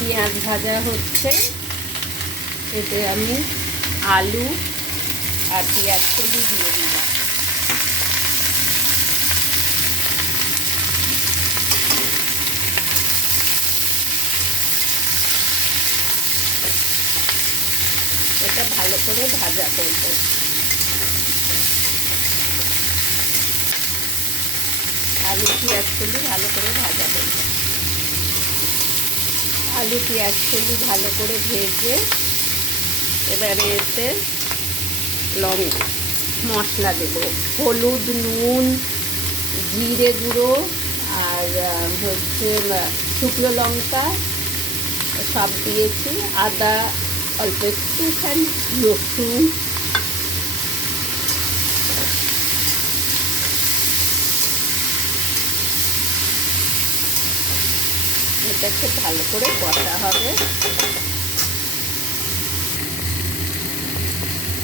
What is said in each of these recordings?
পেঁয়াজ ভাজা হচ্ছে, এতে আমি আলু আর পেঁয়াজ কলি দিয়ে দিলাম। এটা ভালো করে ভাজা করব। আলু পেঁয়াজ কলি ভালো করে ভাজা করব। আলু পেঁয়াজ কলি ভালো করে ভেজে এবারে এতে মশলা দেব। হলুদ, নুন, জিরে গুঁড়ো আর হচ্ছে শুকনো লঙ্কা সব দিয়েছি, আদা অল্প একটুখানি, রসুন, এটাকে ভালো করে কষা হবে।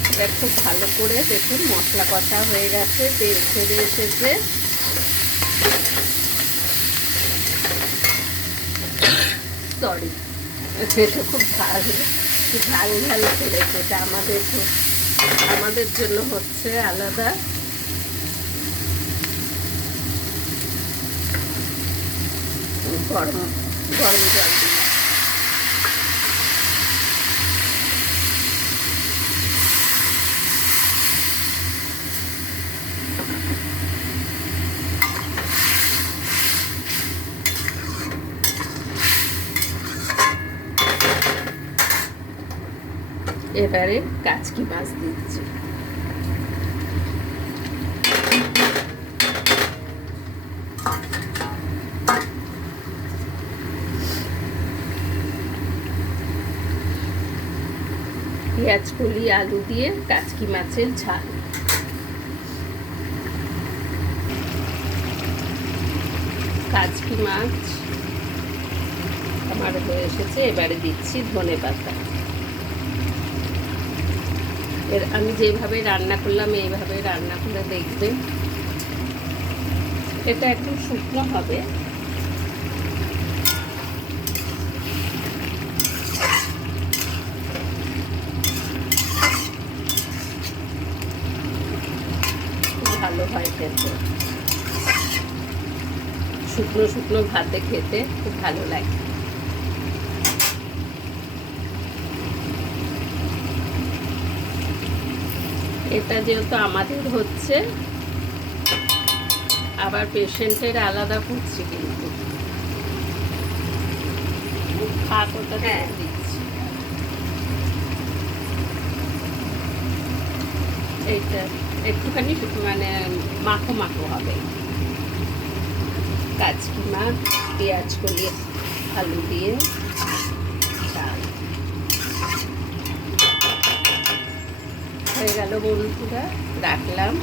এটা খুব ভালো করে দেখুন মশলা কষা হয়ে গেছে, তেল ছেড়ে এসেছে। সরি, এটা খুব ঝাল ঝাল করেছে। এটা আমাদের জন্য হচ্ছে আলাদা। গরম গরম জল দিলাম। এবারে কাচকি মাছ দিচ্ছি। পেঁয়াজ কলি আলু দিয়ে কাচকি মাছের ঝাল। কাচকি মাছ আমার হয়ে এসেছে, এবারে দিচ্ছি ধনেপাতা। আমি যেভাবে রান্না করলাম এইভাবে রান্না করে দেখবেন। এটা একটু শুকনো হবে। ভালো হয় খেতে, শুকনো শুকনো ভাতে খেতে খুব ভালো লাগে। এটা যেহেতু আমাদের হচ্ছে, আবার পেশেন্টের আলাদা করছি, কিন্তু ওটা দিচ্ছি। এইটা একটুখানি মানে মাখো মাখো হবে। কাচকি মাছ পেঁয়াজ কলি আলু দিয়ে ডাল হয়ে গেল বন্ধুরা, রাখলাম।